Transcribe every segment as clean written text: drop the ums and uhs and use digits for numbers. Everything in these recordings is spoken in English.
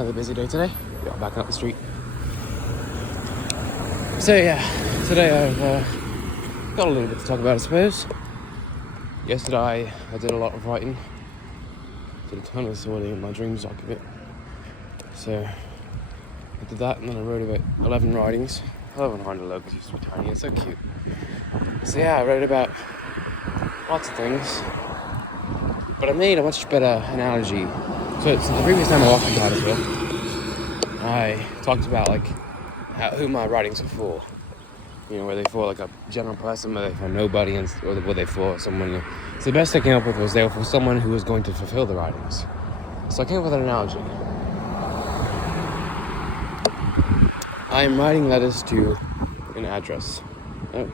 Another busy day today. Yeah, backing up the street. So yeah, today I've got a little bit to talk about, I suppose. Yesterday I did a lot of writing. Did a ton of sorting in my dreams document. So I did that, and then I wrote about 11 writings. I love when Honda logos used to be tiny. It's so cute. So yeah, I wrote about lots of things, but I made a much better analogy. So the previous time I walked in Cartersville, I talked about who my writings are for. You know, were they for like a general person, were they for nobody, or were they for someone? So the best I came up with was they were for someone who was going to fulfill the writings. So I came up with an analogy. I am writing letters to an address. Oh.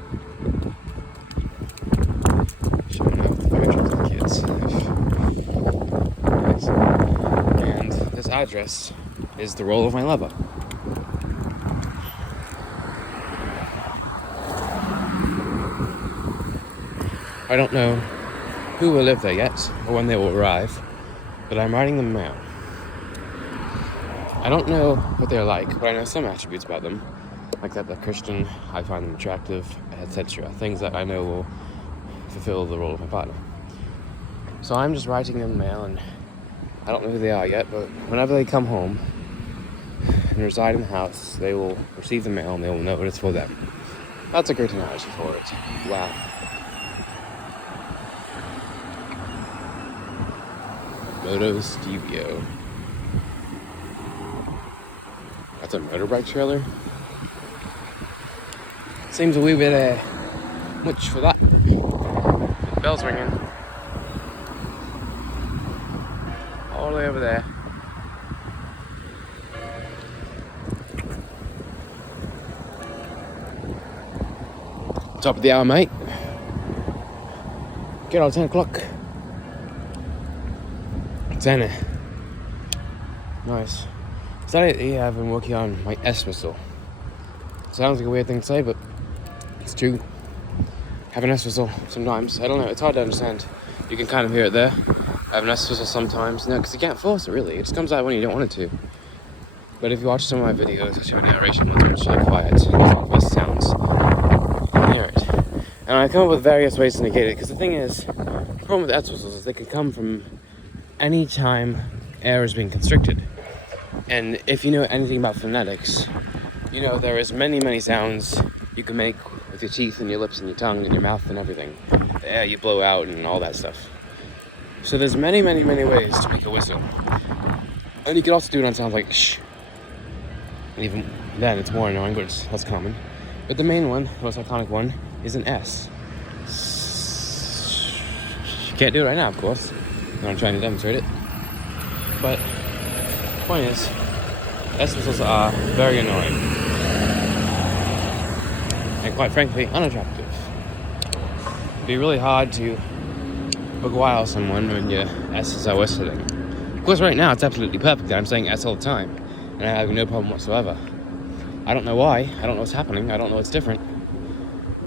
Showing out the fire trucks and kids. Nice. And this address is the role of my lover. I don't know who will live there yet, or when they will arrive, but I'm writing them now. I don't know what they're like, but I know some attributes about them, like that they're Christian, I find them attractive, etc. Things that I know will fulfill the role of my partner. So I'm just writing them mail, and I don't know who they are yet, but whenever they come home and reside in the house, they will receive the mail and they will know what it's for them. That's a great analogy for it. Wow. Moto Stevio. That's a motorbike trailer? Seems a wee bit much for that. Bell's ringing. All the way over there. Top of the hour, mate. Get out 10 o'clock. 10. Nice. So I've been working on my S whistle. Sounds like a weird thing to say, but it's true. Have an S whistle sometimes. I don't know, it's hard to understand. You can kind of hear it there. I have an S whistle sometimes. No, because you can't force it really. It just comes out when you don't want it to. But if you watch some of my videos, especially my narration ones, which are quiet, there's a lot of S sounds. You can hear it. And I come up with various ways to negate it, because the thing is, the problem with S whistles is they can come from any time air is being constricted. And if you know anything about phonetics, you know there is many sounds you can make with your teeth and your lips and your tongue and your mouth and everything. The air you blow out and all that stuff. So there's many ways to make a whistle. And you can also do it on sounds like shh. And even then it's more annoying, but it's less common. But the main one, the most iconic one, is an S. You can't do it right now, of course. I'm trying to demonstrate it. But the point is, S whistles are very annoying. And quite frankly, unattractive. It'd be really hard to beguile someone when your S's are whistling. Of course, right now it's absolutely perfect. I'm saying S all the time. And I have no problem whatsoever. I don't know why. I don't know what's happening. I don't know what's different.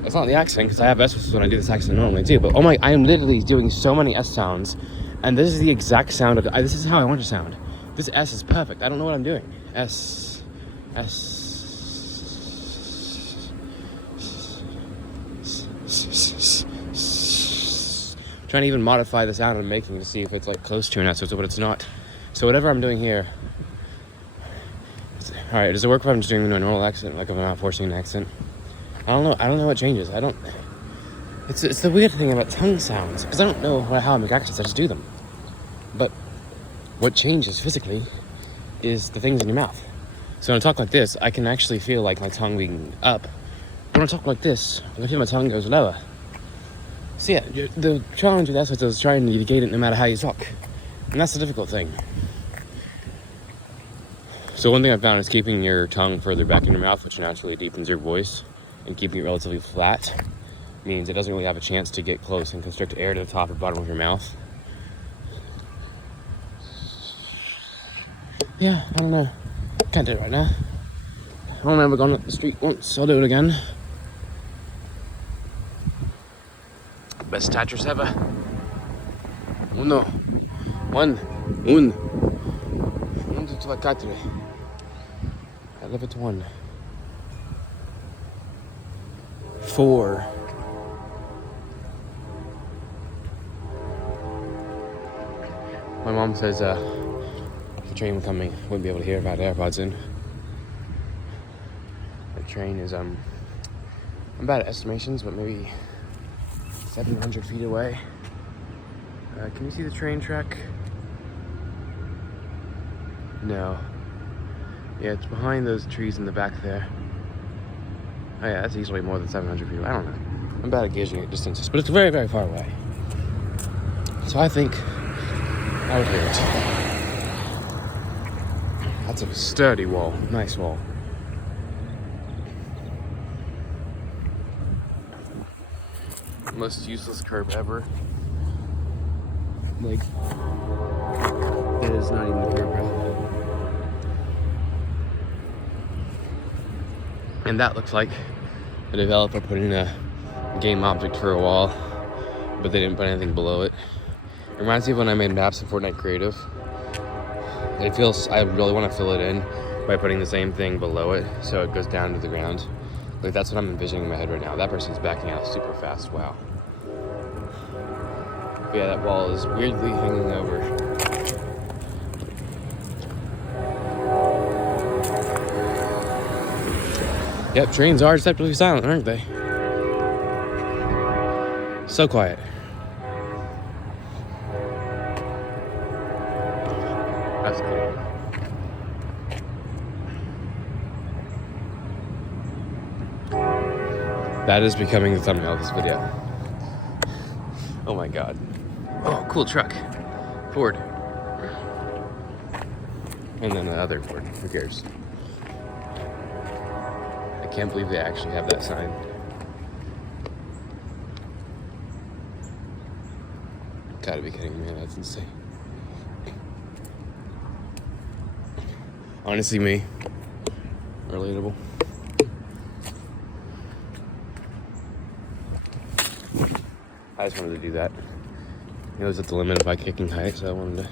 It's not the accent, because I have S whistles when I do this accent normally too. But I am literally doing so many S sounds. And this is the exact sound of this is how I want to sound. This S is perfect. I don't know what I'm doing. S. Trying to even modify the sound I'm making to see if it's like close to an S, but it's not. So whatever I'm doing here. All right, does it work if I'm just doing a normal accent, like if I'm not forcing an accent? I don't know what changes. It's the weird thing about tongue sounds, because I don't know how I make accents, I just do them. But what changes physically is the things in your mouth. So when I talk like this, I can actually feel like my tongue being up. But when I talk like this, I feel my tongue goes lower. So yeah, the challenge with that is trying to negate it no matter how you talk. And that's the difficult thing. So one thing I found is keeping your tongue further back in your mouth, which naturally deepens your voice, and keeping it relatively flat means it doesn't really have a chance to get close and constrict air to the top or bottom of your mouth. Yeah, I don't know. Can't do it right now. I've only ever gone up the street once. I'll do it again. Best Tetris ever. Uno. One. Un. quanto vai cá, today? I live at 1. 4. My mom says the train coming, wouldn't be able to hear if I had AirPods in. The train is I'm bad at estimations, but maybe 700 feet away. Can you see the train track? No. Yeah, it's behind those trees in the back there. Oh yeah, that's easily more than 700 feet away. I don't know. I'm bad at gauging at distances, but it's very, very far away. So I think I would hear it. That's a sturdy wall. Nice wall. Most useless curb ever. Like, it is not even a curb, bro. And that looks like a developer put in a game object for a wall, but they didn't put anything below it. It reminds me of when I made maps in Fortnite Creative. It feels, I really want to fill it in by putting the same thing below it so it goes down to the ground. Like, that's what I'm envisioning in my head right now. That person's backing out super fast. Wow. But yeah, that wall is weirdly hanging over. Yep, trains are deceptively silent, aren't they? So quiet. That's cool. That is becoming the thumbnail of this video. Oh my god. Oh, cool truck. Ford. And then the other Ford. Who cares? I can't believe they actually have that sign. Gotta be kidding me, that's insane. Honestly, me. Relatable. I just wanted to do that. It was at the limit of my kicking height, so I wanted to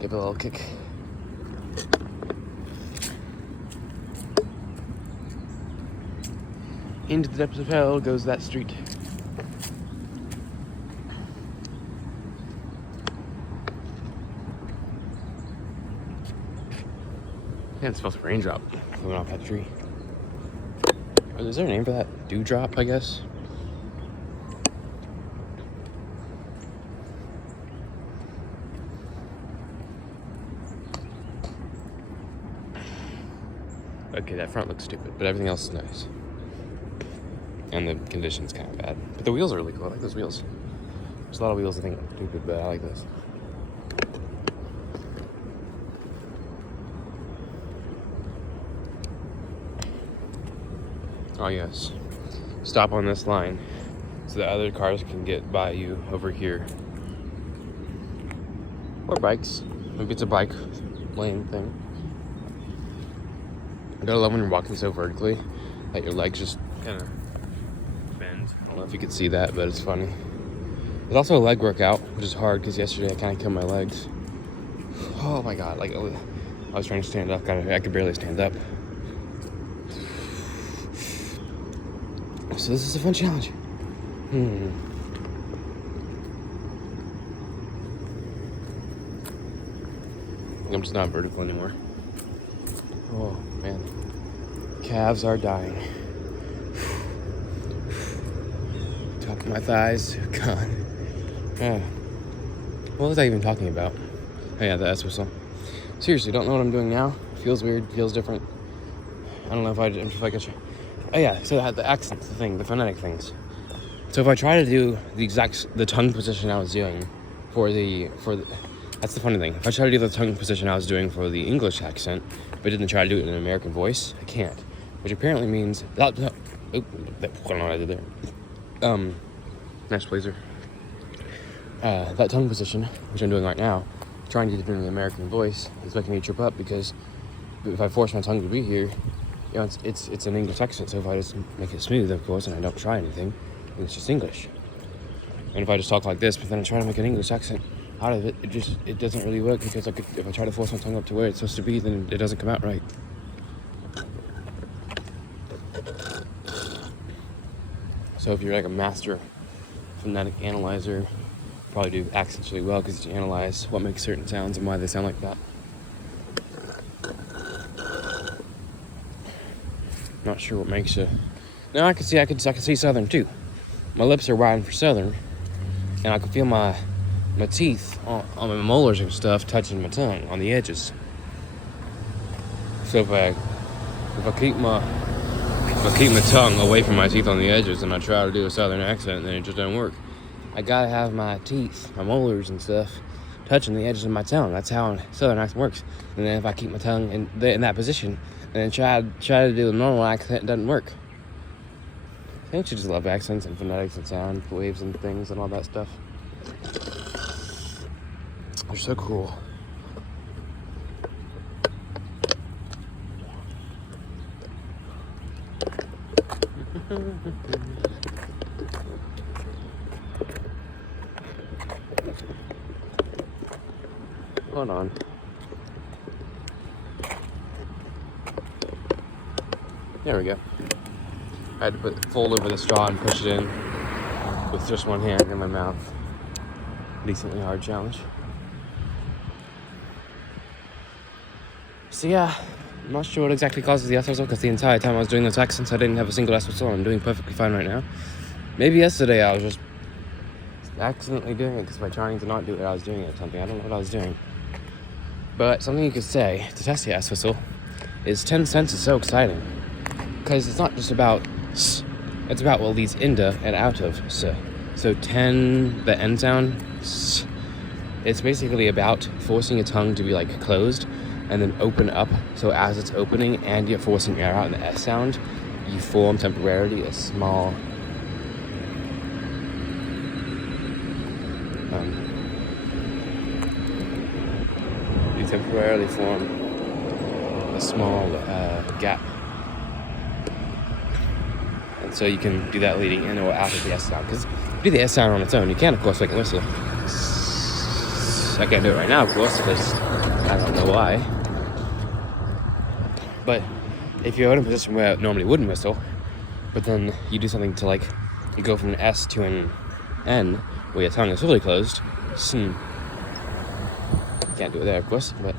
give it a little kick. Into the depths of hell goes that street. Yeah, it smells like raindrop coming off that tree. Is there a name for that? Dewdrop, I guess? Okay, that front looks stupid, but everything else is nice. And the condition's kind of bad. But the wheels are really cool. I like those wheels. There's a lot of wheels I think are stupid, but I like this. Oh yes. Stop on this line so that other cars can get by you over here. Or bikes. Maybe it's a bike lane thing. I gotta love when you're walking so vertically that your legs just kind of bend. I don't know if you can see that, but it's funny. There's also a leg workout, which is hard because yesterday I kind of killed my legs. Oh my god, like I was trying to stand up, I could barely stand up. So this is a fun challenge. I'm just not vertical anymore. Oh man, calves are dying. Top of my thighs, gone. What was I even talking about? Oh yeah, the S whistle. Seriously, don't know what I'm doing now. Feels weird, feels different. I don't know if I could. Oh yeah, so the accents, the thing, the phonetic things. So if I try to do the tongue position I was doing that's the funny thing. If I try to do the tongue position I was doing for the English accent, but didn't try to do it in an American voice, I can't. Which apparently means I don't know what I did there. Nice blazer. That tongue position, which I'm doing right now, trying to do it in an American voice, is making me trip up because if I force my tongue to be here, you know, it's an English accent, so if I just make it smooth, of course, and I don't try anything, then it's just English. And if I just talk like this, but then I try to make an English accent, out of it, it doesn't really work because if I try to force my tongue up to where it's supposed to be, then it doesn't come out right. So if you're like a master phonetic analyzer, probably do accents really well because you analyze what makes certain sounds and why they sound like that. Not sure what makes you. Now I can see Southern too. My lips are widened for Southern, and I can feel my teeth on my molars and stuff touching my tongue on the edges. So if I keep my tongue away from my teeth on the edges and I try to do a Southern accent, then it just doesn't work. I gotta have my teeth, my molars and stuff, touching the edges of my tongue. That's how a Southern accent works. And then if I keep my tongue in that position and then try to do a normal accent, it doesn't work. Don't you just love accents and phonetics and sound waves and things and all that stuff? They're so cool. Hold on. There we go. I had to fold over the straw and push it in with just one hand in my mouth. Decently hard challenge. So yeah, I'm not sure what exactly causes the S whistle because the entire time I was doing those accents I didn't have a single S whistle. I'm doing perfectly fine right now. Maybe yesterday I was just accidentally doing it because by trying to not do it I was doing it or something. I don't know what I was doing. But something you could say to test the S whistle is 10 cents is so exciting. Because it's not just about s, it's about what leads into and out of s. So 10, the end sound, s, it's basically about forcing your tongue to be like closed and then open up. So as it's opening and you're forcing air out in the S sound, you form temporarily a small gap. And so you can do that leading in or out of the S sound. Because if you do the S sound on its own, you can, of course, make a whistle. I can't do it right now, of course, because I don't know why. But if you're in a position where it normally wouldn't whistle, but then you do something to, like, you go from an S to an N, where your tongue is fully closed, can't do it there, of course, but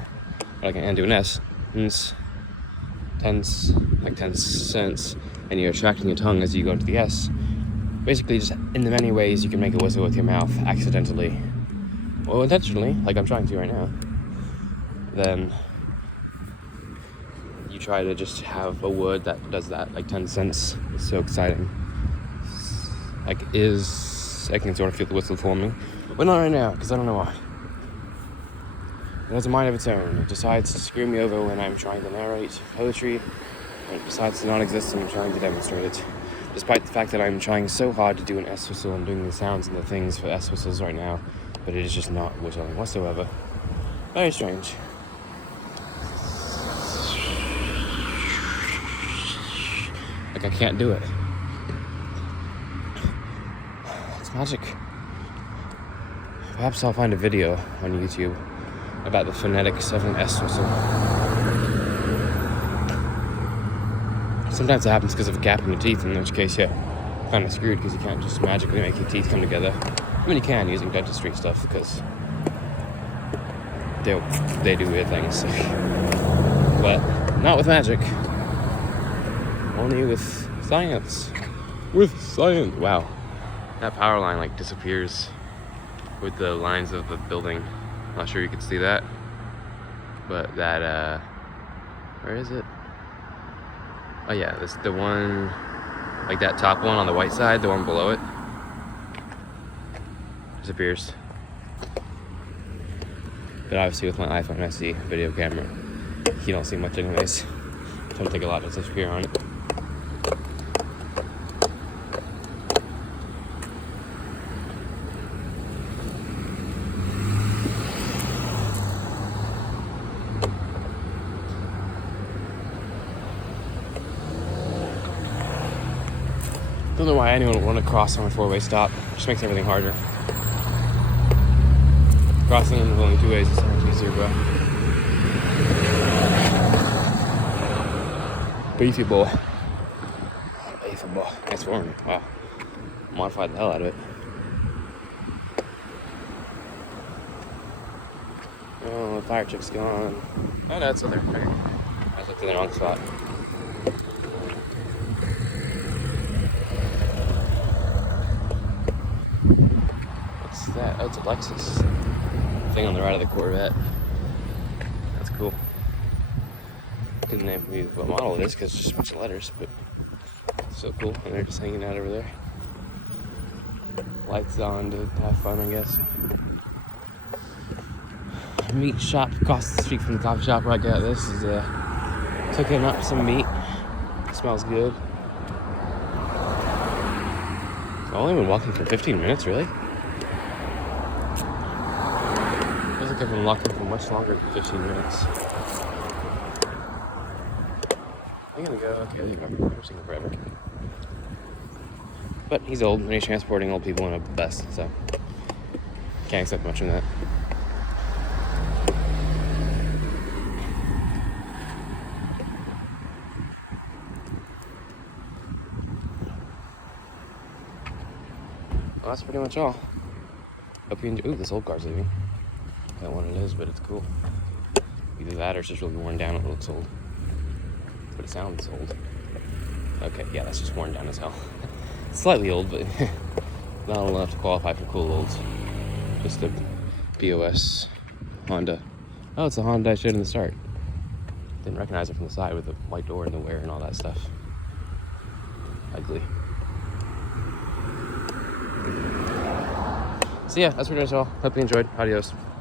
I can do an S, 10 cents, and you're attracting your tongue as you go into the S. Basically, just in the many ways you can make a whistle with your mouth accidentally, or intentionally, like I'm trying to right now. Then you try to just have a word that does that, like 10 cents. It's so exciting. Like, I can sort of feel the whistle forming, but not right now, because I don't know why. It has a mind of its own. It decides to screw me over when I'm trying to narrate poetry, and it decides to not exist when I'm trying to demonstrate it. Despite the fact that I'm trying so hard to do an S whistle and doing the sounds and the things for S whistles right now, but it is just not whistling whatsoever. Very strange. Like, I can't do it. It's magic. Perhaps I'll find a video on YouTube about the phonetics of an S whistle. Sometimes it happens because of a gap in your teeth, in which case, yeah, kind of screwed because you can't just magically make your teeth come together. I mean, you can using dentistry stuff because they do weird things. But not with magic. Only with science. With science. Wow. That power line like disappears with the lines of the building. Not sure you can see that, but that, where is it? Oh yeah, this the one, like that top one on the white side, the one below it, disappears. But obviously with my iPhone SE video camera, you don't see much anyways. It doesn't take a lot to disappear on it. Don't know why anyone would want to cross on a four-way stop. It just makes everything harder. crossing in only 2 ways is so much easier, bro. Beefy boy. Beefy boy. Nice one. Wow. Modified the hell out of it. Oh, the fire chick's gone. Oh, no, it's still there. Okay. I was looking in the wrong spot. What's that? Oh, it's a Lexus. Thing on the right of the Corvette. That's cool. Couldn't name me what model it is because it's just a bunch of letters, but it's so cool. And they're just hanging out over there. Lights on to have fun, I guess. Meat shop across the street from the coffee shop where I got this is cooking up some meat. Smells good. I've only been walking for 15 minutes, really? Feels like I've been walking for much longer than 15 minutes. I'm gonna go. Okay, I remember. I'm taking forever. But he's old and he's transporting old people in a bus, so can't expect much from that. Well, that's pretty much all. Hope you enjoy. Ooh, this old car's leaving. I don't know what it is, but it's cool. Either that or it's just really worn down. It looks old, but it sounds old. Okay, yeah, that's just worn down as hell. Slightly old, but not old enough to qualify for cool olds. Just a BOS Honda. Oh, it's the Honda I showed in the start. Didn't recognize it from the side with the white door and the wear and all that stuff. Ugly. So yeah, that's pretty much all. Hope you enjoyed. Adios.